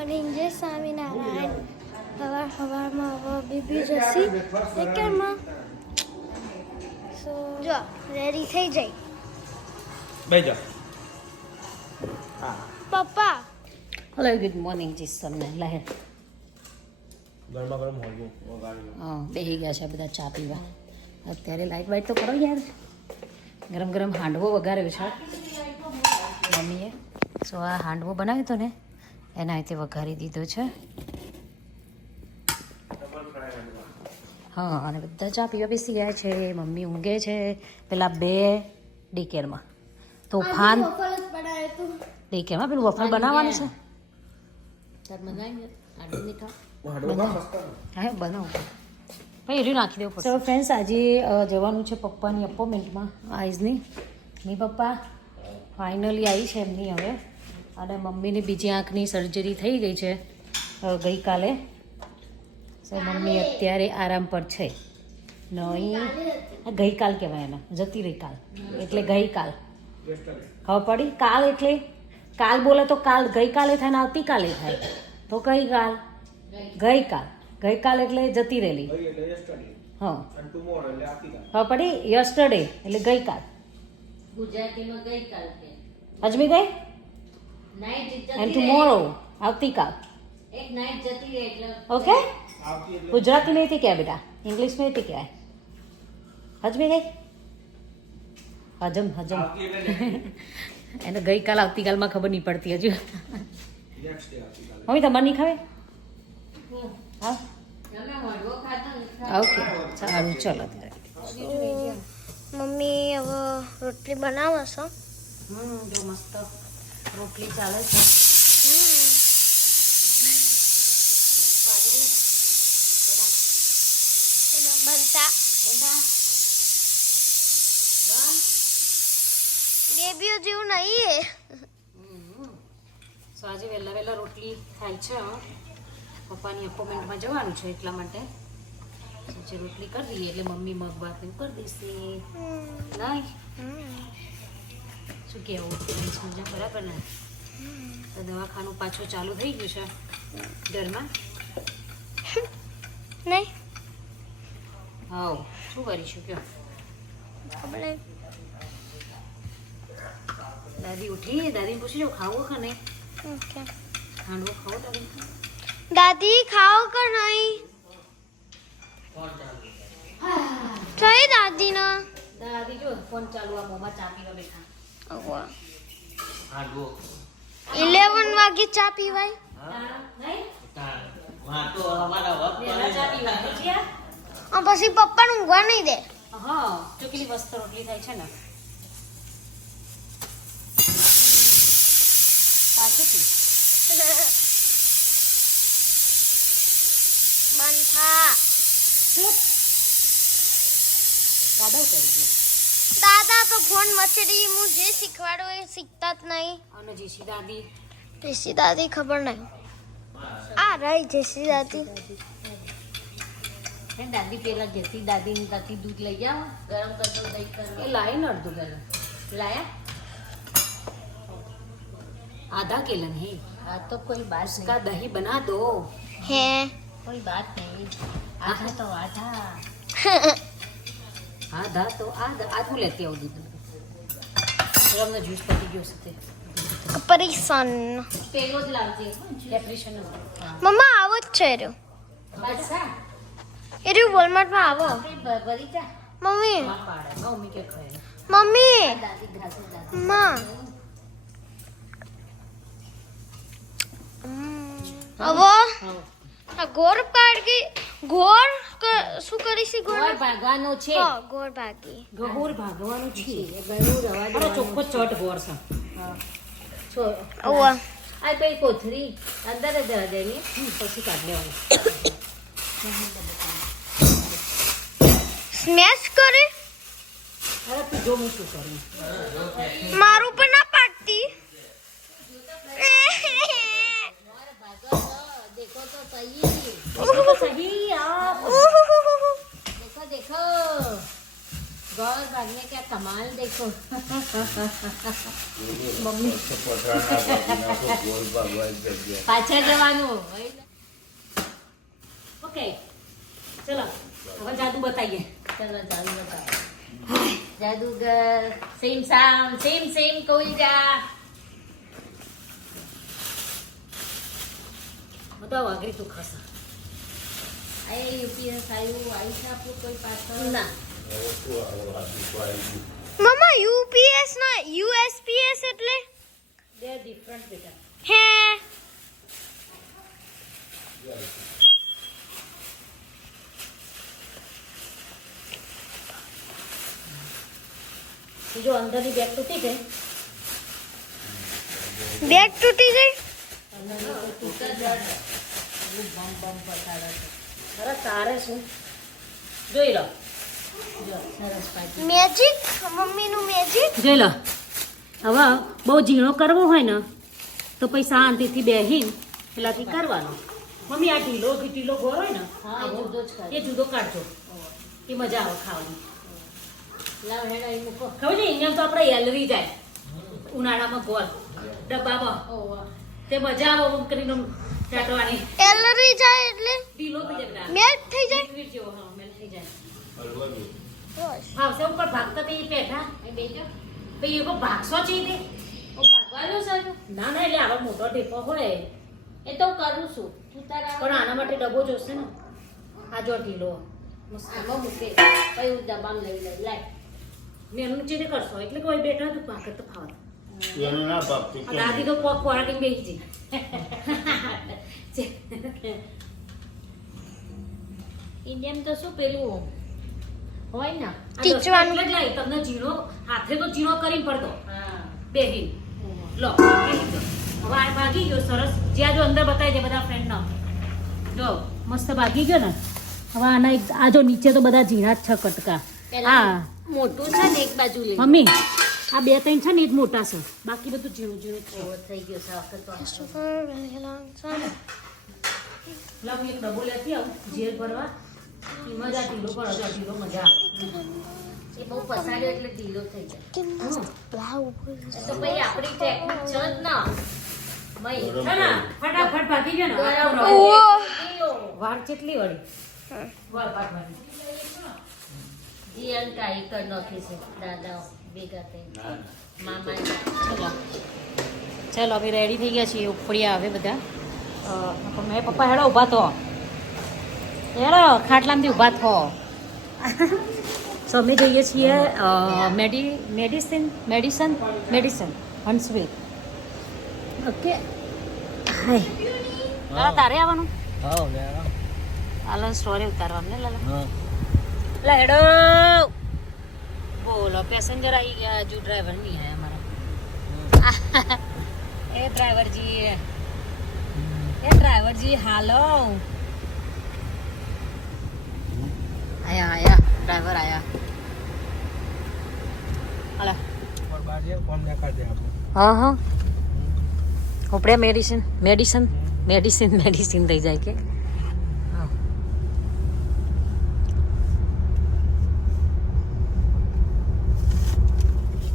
Morning જય સ્વામિનારાયણ. સવારમાં હવે બીબી જશી સેકન્ડમાં સો જો રેડી થઈ જાય. બેજો. હા. પપ્પા હેલો ગુડ મોર્નિંગ જી તમને લહેર ગરમા ગરમ હોય વગાડી. હા બેસી ગયા છે બધા ચા પીવા. અત્યારે લાઈટ વાઈટ તો કરો યાર. ગરમ ગરમ હાંડવો વઘાર્યો છે મમ્મીએ. સો આ હાંડવો બનાવ્યો હતો ને એના રીતે વઘારી દીધો છે. હા અને બધા ચા પીવા બેસી ગયા છે. મમ્મી ઊંઘે છે. પેલા બે ડીકેરમાં તોફાન ડીકેરમાં પેલું વફર બનાવવાનું છે. હા બનાવો ભાઈ એરી નાખી દેવું પડશે. ફ્રેન્ડ્સ આજે જવાનું છે પપ્પાની અપોઇન્ટમેન્ટમાં આઈઝની. ની પપ્પા ફાઇનલી આવી છે એમની હવે. અને મમ્મીની બીજી આંખની સર્જરી થઈ ગઈ છે ગઈકાલે. સો મમ્મી અત્યારે આરામ પર છે. નહીં ગઈકાલ કહેવાય એને, જતી રહી કાલ એટલે ગઈકાલ. ખબર પડી? કાલ એટલે કાલ બોલે તો કાલ ગઈકાલે થાય ને આવતીકાલે થાય તો કઈ કાલ? ગઈકાલ. ગઈકાલ એટલે જતી રહેલી. હા ખબર પડી? યસ્ટરડે એટલે ગઈકાલ. ગુજરાતીમાં ગઈકાલ છે. અજમી ગઈ એન્ડ ટુમોરો આવતીકાલ. એક નાઈટ જતી રહે એટલે ઓકે. ગુજરાતી નહીં થી क्या बेटा, इंग्लिश में थी क्या है? હજમી ગઈ હજમ હજમ એને ગઈકાલ આવતીકાલમાં ખબર નહીં પડતી હજુ. મમ્મી તમારે નહીં ખાવે? હા તમે હળવો ખાતા ઓકે સારું ચલો ત્યારે. મમ્મી હવે રોટલી બનાવે છે. જો મસ્ત રોટલી ચાલે છે. બનતા બેબીઓ જેવું નહીં. સો આજે વહેલા વહેલા રોટલી થાય છે. પપ્પાની અપોઇન્ટમેન્ટમાં જવાનું છે એટલા માટે જે રોટલી કરી દઈએ એટલે મમ્મી મગ ભાત એવું કરી દેશે. નહીં શું કહેવું મજા બરાબર ને? તો દવાખાનું પાછું ચાલુ થઈ ગયું છે ઘરમાં. નહીં હા શું કરીશું કયો? ખબર નહીં. દાદી ઉઠી? દાદીને પૂછી જાવ ખાવું કે નહીં? ઓકે હાંડવો ખાવો દાદી? દાદી ખાઓ કે નહીં? થઈ દાદી ના દાદી જો ફોન ચાલુ આ મોમાં ચા પીવા બેઠા. 11 વાગે ચા પીવાય? નહીં તો અમારા વહેલા ચા પીવા ભજીયા. પછી પપ્પાને ઊંઘવા નહીં દે. હા જો કેટલી મસ્ત રોટલી થાય છે ને. પાછું બંધા દાદા કરી દે. દાદા તો ફોન મચડી હું જે શીખવાડો એ શીખતા જ નહીં. અને જેસી દાદી જેસી દાદી ખબર નહીં. આ રહી જેસી દાદી. દાદી પેલા જેસી દાદી ની તાતી દૂધ લઈ આવો ગરમ કરતો દહીં કરો. એ લાય ને અડધું પેલા લાયા आधा केलन है. આ તો કોઈ બાત उसका दही बना दो. હે કોઈ બાત નહીં. આધા તો આધા. आधा तो आधा आधू लेती आऊँ दूध. हमने जूस पी गयो सते પરેશાન. પેલો જ લાવજે. डेप्रेशन મમ્મા આવો જ છે રહ્યો. બસા એ રહ્યું વોલમાર્ટમાં આવો. ભરી જા. મમ્મી पाड़े मम्मी के खाए મમ્મી દાદી ઘાસે દાદી. માં હવે આ ગોળ કાઢી ગોળ શું કરીશી? ગોળ ગોળ ભાગવાનો છે. હા ગોળ ભાગી. ગહોર ભાગવાનું છે. એ ગળું રવા અરે ચોખ્ખો ચટ ગોર છે. છો. ઓવા આ તો કોથરી અંદર જ દેની. પછી કાઢ લેવાનું. સ્મેશ કરે. અરે તું જો હું શું કરું. મારું પણ ના પાડતી. દેખો તો સહી. સહી આ દેખો દેખો. गौर भागने क्या कमाल देखो મમ્મી पाछा जवानो ઓકે ચલો હવે જાદુ બતાવીએ. चलो जादू बताओ जादूगर सेम साउंड सेम कोई जा બતાવો આગળ તું ખાસા. आए यूपीएस आयु आई से आपको कोई पास ना મમ્મા યુપીએસ ના યુએસપીએસ એટલે દે ડિફરન્ટ બેટા. હે જો અંદરની બેગ તૂટી ગઈ. બેગ તૂટી ગઈ. સરસ તારે શું જોઈ લો. सरस पाटी મેજિક મમ્મીનું મેજિક. જોઈ લો. હવે બહુ ઝીણો કરવો હોય ને તો પછી શાંતિથી બેહીને પેલાથી કરવાનો. મમ્મી આ ઢીલો ગોળ હોય ને हाँ जुदो ज कर એ જુદો કાઢજો એ મજા આવે ખાવાની. लाव हेड आई मुको ખબર છે અહીંયા તો આપણે એલરી જાય ઉનાળામાં ગોળ ડબ્બામાં ओ તે મજા આવે ઓમ કરીને ચાટવાની. એલરી જાય એટલે ઢીલો થઈ જાય. મેલ્ટ થઈ જાય. લિક્વિડ જેવો હા મેલ્ટ થઈ જાય. બસ. ભાવશે ઉપર ભાગતા તે પેઠા आई बेटो પછી એકો ભાગશો ચી દે. ओ भागवालो सर ના ના એટલે આવો મોટો ટેપો હોય ए तो करू सु तू तारा પણ આના માટે ડબ્બો જોશે ને. આ જો ઢીલો आमा मुके पई दबाम लई लई लाय ને એનું ચીજે કરશો એટલે કોઈ બેઠા તો પાકર તો ખાવા. એનું ના પાકતું આ દાદી તો કોક કોરાટીને બેસી જાય. इंडियन तो सु पेलू होय ना ટીચવાનું. એટલે જ લાવી તમને ઝીણો હાથે તો ઝીણો કરીને પડતો हां બેહી લો બેહી ગયો. હવે આ ભાગી ગયો સરસ. જ્યાં જો અંદર બતાવી દે બધા ફ્રેન્ડ નો જો મસ્ત ભાગી ગયો ને. હવે આના આ જો નીચે તો બધા ઝીણા જ છે કટકા. હા મોટું છે ને એક બાજુ લે મમ્મી આ બે ત્રણ છે ને એ જ મોટા છે બાકી બધું ઝીણું ઝીણું છે. ઓ થઈ ગયો સાફ તો લા હું એક ડબ્બો લેતી આવું ઝેર ભરવા. એમાં જ આ ઢીલો પર હજુ આ ઢીલો મજા આવે. એ બહુ પસાડ્યો એટલે ઢીલો થઈ જાય વાવ. તો ભાઈ આપણી ટેકનિક છે જ ના ભાઈ છે ને ફટાફટ ભાગી ગયો ને. ગરમ ઓહો. વાર કેટલી વળી વાર ભાગવાની. જીએન કાઈ કર નાખી છે દાદા ભેગા થઈ મામા ચલો ચલો હવે રેડી થઈ ગયા છીએ. ઉપડ્યા હવે બધા. મેં પપ્પા હેડો ઊભા થો. હેડો ખાટલામાંથી ઊભા થો. સો અમે જઈએ છીએ મેડિસન હંસવી. ઓકે હાય તારે આવવાનું. હા લે હાલો સ્ટોરી ઉતારવાનું ને લાલા. હા લા હેડો બોલો પેસેન્જર આવી ગયા હજુ ડ્રાઈવર નહીં આવ્યા અમારા. એ ડ્રાઈવરજી હાલો આયા ડ્રાઈવર આયા. હાલો और बाजे कौन क्या कर दे आप હા હા ઉપડે મેડિસિન થઈ જાય કે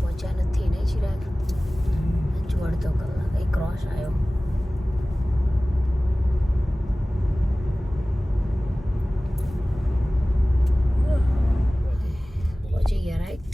પહોંચ્યા નથી નહીં ચિરાગ. હજુ અડધો કલાક એક ક્રોસ આવ્યો. પહોંચી ગયા રાઈટ.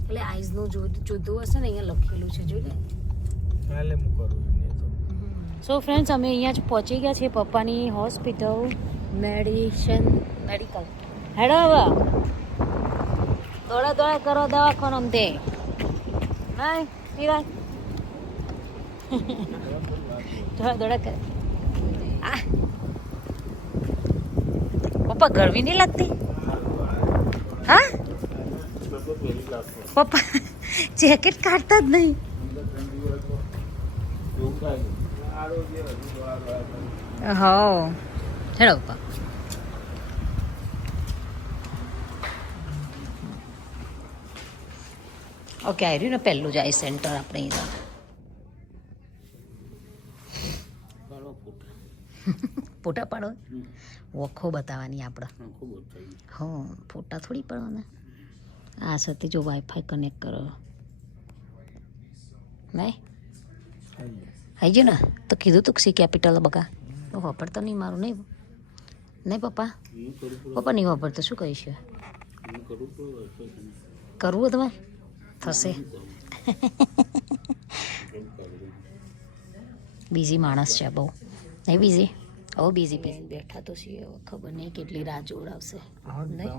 એટલે આઈઝનું જુદું હશે ને અહીંયા લખેલું છે જોઈ લે. पहले मु करू ने तो સો ફ્રેન્ડ્સ અમે અહીંયા જ પહોંચી ગયા છીએ પપ્પાની હોસ્પિટલ મેડિકલ. હેડો હવે દોડા કરો દવાખાના તે નહીં નિરાય. દોડા કરે. આ પપ્પા ગરમી નહીં લાગતી. હા પપ્પા જેકેટ કાઢતા જ નહીં. હા હેડો પપ્પા. ઓકે આવી રહ્યું ને પહેલું જ આઈ સેન્ટર આપણે અહીંયા. ફોટા પાડો વખો બતાવવાની આપણે હા ફોટા થોડી પાડવાના આ સાથે જો વાઈફાઈ કનેક્ટ કરો નહીં આવી ગયો ને તો કીધું તું સી કેપિટલ બકા તો વાપરતો નહીં મારું નહીં નહીં પપ્પા પપ્પા નહીં વાપરતો શું કહીશ કરવું તમારે થશે બીઝી માણસ છે બહુ નહીં બીઝી હવે બીઝી બીઝી બેઠા તો છીએ હવે ખબર નહીં કેટલી રાહ જોડાવશે નહીં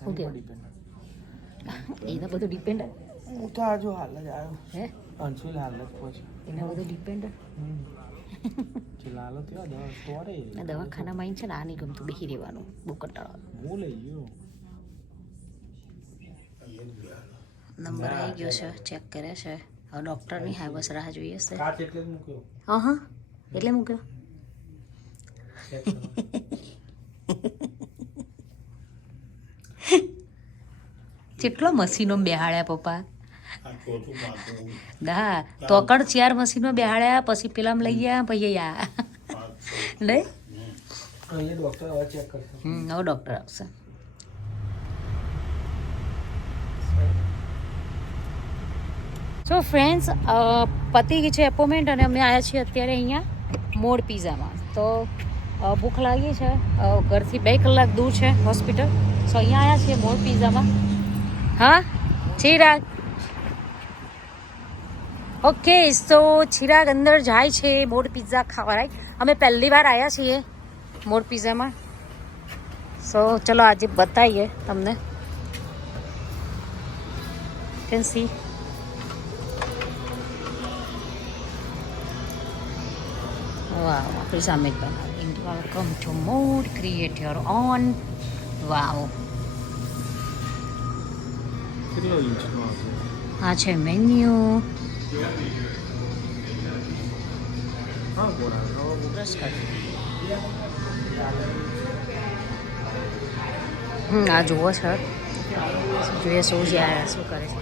શું કેવું એના બધું ડિપેન્ડ હું તો આજુ હાલ જ આવ્યો હે અંશુલ હાલ જ પહોંચ્યો એના બધું ડિપેન્ડ લાલો થયો દવા સ્ટોરે દવાખાનામાં આવીને છે ને આ નહીં ગમતું બેસી રહેવાનું બહુ કંટાળો હું લઈ ગયો નંબર આવી ગયો છે ચેક કરે છે હવે ડૉક્ટરની હા બસ રાહ જોઈએ છે કાચ એટલે જ મૂક્યો હા એટલે મૂક્યો કેટલો મશીનો બેહાડ્યા પપ્પા હા તો કણ 4 મશીનો બેહાડ્યા પછી પેલામાં લઈ ગયા પછી આ નહીં અહીંયા ડૉક્ટર હવે ચેક કરશે હવે ડૉક્ટર આવશે સો ફ્રેન્ડ્સ પતી ગઈ છે એપોઇન્ટમેન્ટ અને અમે આવ્યા છીએ અત્યારે અહીંયા મોડ પિઝામાં તો ભૂખ લાગી છે ઘરથી 2 કલાક દૂર છે હોસ્પિટલ સો અહીંયા આવ્યા છીએ મોડ પિઝામાં હા ચિરાગ ઓકે તો ચિરાગ અંદર જાય છે મોડ પિઝા ખાવા રાઈટ અમે પહેલી વાર આવ્યા છીએ મોડ પિઝામાં સો ચલો આજે બતાવીએ તમને કેન સી વાવ આપણી સામે જ બનાવી welcome to mod create your own wow કેટલો ઇંચનો હશે આ છે મેન્યુ હા બોલા બ્રશ કર આ જુઓ છે જોઈએ શું છે આ શું કરે છે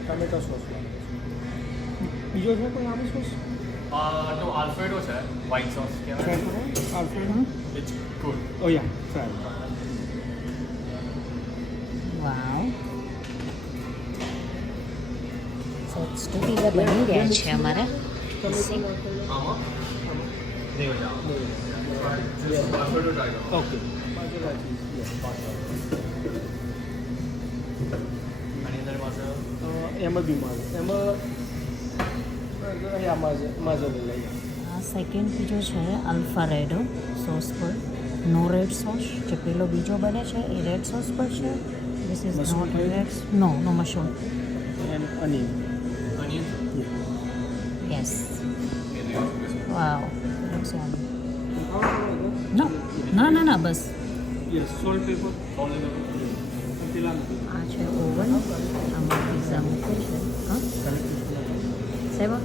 ટમેટો સોસ બીજો છે કોઈ આની સોસ No, Alfredo છે white sauce ટ્રાય કરો Alfredo It's good. Oh yeah try wow so studio બની રહ્યા છે અમારે આમાં નહીં હોય Alfredo try કરો. ઓકે આની અંદર પાસે એમાં બી મારે એમાં માઝા લઈ આ સેકન્ડ બીજો છે અલ્ફારેડો સોસ પર નો રેડ સોસ જે પેલો બીજો બને છે એ રેડ સોસ પર છે this is Mushroom not flavor? Red નો mushroom and onion onion. Yes wow ના બસ યસ સોલ્ટ પેપર પેલા આ છે ઓવન આમાં પિઝા મૂકે છે હા સેવા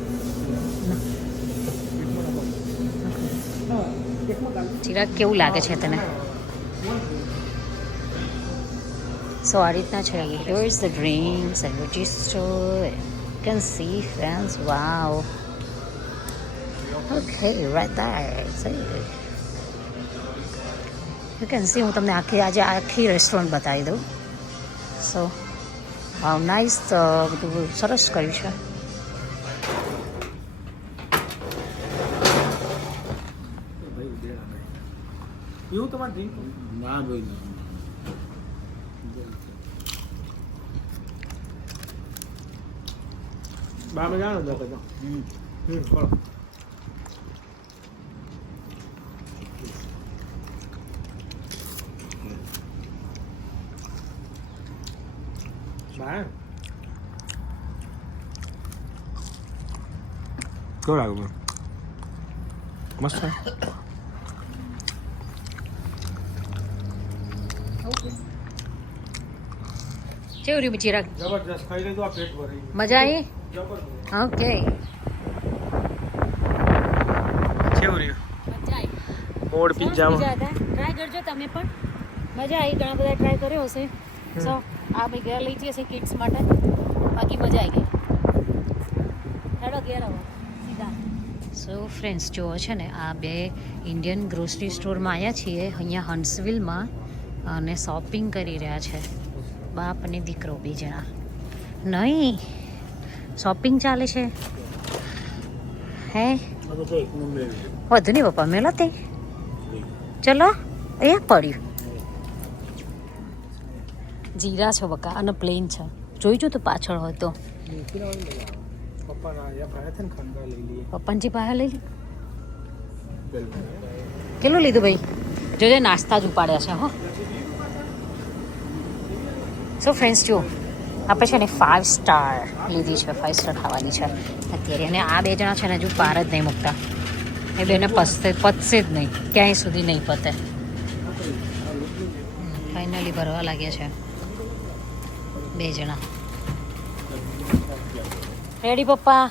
ચિરાગ કેવું લાગે છે તને સો આ રીતના છે here is the drinks and register you can see friends wow okay right there you can see હું તમને આજે આખી રેસ્ટોરન્ટ બતાવી દઉં સો વાવ નાઇસ બધું સરસ કર્યું છે એવું તમારે ડ્રિંક ના ભાઈ બા મજા આવે ને તો બોલો બા કેવું લાગે મસ્ત કેવું રહ્યું ચિરાગ જબરજસ્ત ખાઈ લીધું આ પેટ ભરી મજા આવી જબરજસ્ત ઓકે કેવું રહ્યું મજા આવી મોડ પિઝામાં ટ્રાય કરજો તમે પણ મજા આવી ઘણા બધા ટ્રાય કર્યો હશે સો આ ભાઈ ઘરે લઈ જઈએ છે કિડ્સ માટે બાકી મજા આવી ગઈ હેડો ઘેર આવો સીધા. સો ફ્રેન્ડ્સ જુઓ છે ને આ બે ઇન્ડિયન ગ્રોસરી સ્ટોરમાં આવ્યા છીએ અહીંયા હન્સવિલમાં અને શોપિંગ કરી રહ્યા છે બાપ અને દીકરો બે જણા. નહીં શોપિંગ ચાલે છે હે વધુ નહીં પપ્પા મેલો તે ચલો એ પડ્યું જીરા છે બકા અને પ્લેન છે જોઈજો તો પાછળ હોય તો પપ્પાજી પાસે લઈ લી કેટલું લીધું ભાઈ જોજે નાસ્તા જ ઉપાડ્યા છે હો. સો ફ્રેન્ડ્સ જો આપણે છે ને 5 સ્ટાર લીધી છે 5 સ્ટાર ખાવાની છે અત્યારે અને આ બે જણા છે ને હજુ પાર જ નહીં મૂકતા એ બેને પતશે જ નહીં ક્યાંય સુધી નહીં પતે. ફાઇનલી ભરવા લાગ્યા છે બે જણા. રેડી પપ્પા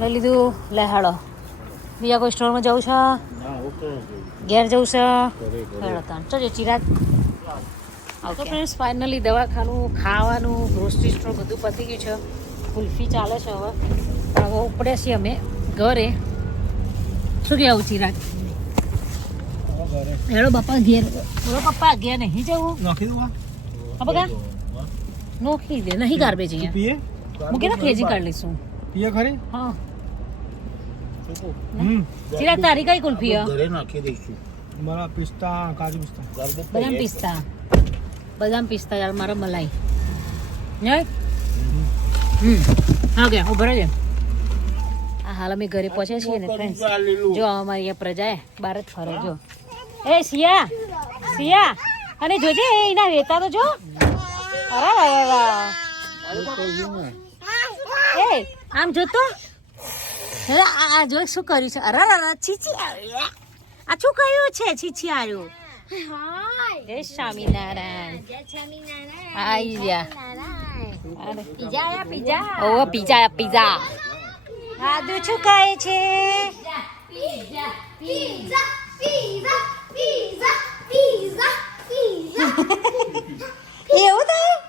લઈ લીધું લે હાડો બીજા કોઈ સ્ટોરમાં જવું છે ઘેર જવું છે ચલો ચિરાગ. ઓકે ફ્રેન્ડ્સ ફાઇનલી દવાખાનું ખાવાનું ગ્રોસરી સ્ટોર બધું પતી ગયું છે. કુલ્ફી ચાલે છે હવે ઉપડે છીએ અમે ઘરે. શું કહેવું ચિરાગ હેડો બાપા ઘેર બોલો પપ્પા ઘેર નહીં જવું નાખી દઉં હા બગા નોખી દે નહીં ગાર્બેજ અહીંયા પીએ મૂકે ને ખેજી કાઢ લઈશું. પીએ ખરી હા ચિરાગ તારી કઈ કુલ્ફી ઘરે નાખી દઈશું. મારા પિસ્તા કાજુ પિસ્તા બદામ પિસ્તા યાર મારા મલાઈ નહીં હા ગયા ઉભા રહેજે. આ હાલ અમે ઘરે પહોંચ્યા છીએ ને ફ્રેન્ડ્સ જો અમારી અહીંયા પ્રજા બહાર જ ફરે જો એ સિયા અને જોજે એના વેતા તો જો એ આમ જોતો આ જો શું કર્યું છે અરે છીછી આ શું કર્યું છે છીછી આવ્યું જય સ્વામિનારાયણ આઈ ગયા પીઝા આદુ શું કહે છે એવું થયું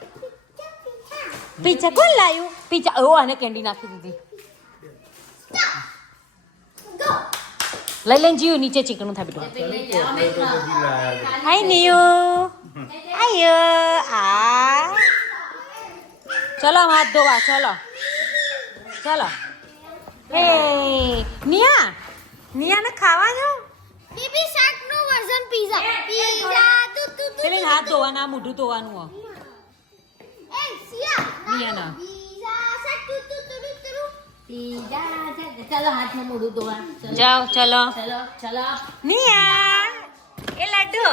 પીઝા કોણ લાવ્યું પીઝા ઓ આને કેન્ડી નાખી દીધી લઈ લઈને જીવ નીચે ચીકણું થાય બેટું આઈ નિયો આયો આ ચલો હાથ ધોવા ચલો એ નિયાને ખાવાનું બેબી શાક નું વર્ઝન પીઝા પેલે હાથ ધોવાના મોઢું ધોવાનું હો એ સિયા નિયાના પીઝા શાક ચાલો હાથમાં મોઢું ધોવા. જાઓ ચલો ચલો નિયા એ લાડુ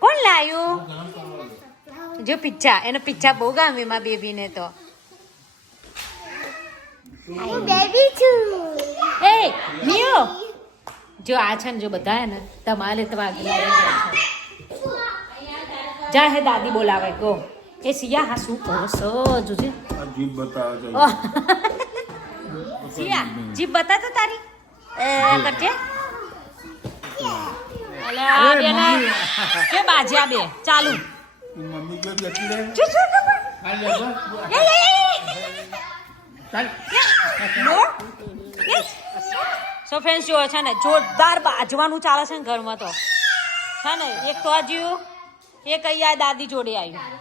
કોણ લાયું જો પિઝા એને પિઝા બહુ ગમે માં બેબીને તો બેબી છું એ નિયો જો આ છે ને જો બધા હે ને તમારે તો જા હે દાદી બોલાવે ગો એ સિયા હા શું કરો છો જોજે જીભ બતાવે છે. સિયા જીભ બતા તો તારી કરજે અલા બેના કે બાજ્યા બે ચાલુ મમ્મી જો જતી રહે જો સો ફ્રેન્ડ્સ જો છે ને જોરદાર બાજવાનું ચાલે છે ને ઘરમાં તો છે ને એક તો હજુ એક અહીંયા દાદી જોડે આવ્યું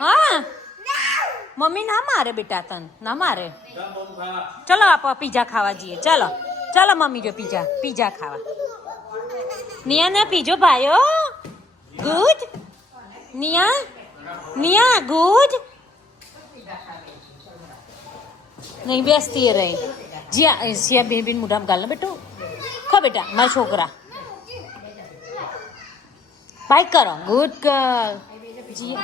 હા મમ્મી ના મારે બેટા તન ના મારે ચલો આપણે પીઝા ખાવા જઈએ ચલો મમ્મી જો પીઝા ખાવા નિયા ને પીજો ભાઈઓ ગુડ નિયા ગુડ નહીં બેસતી રહી જ્યાં સિયા બેબીન મોઢામાં ગાલ ને બેટો ખો બેટા મારા છોકરા બાઈક કરો ગુડ ગર્લ જી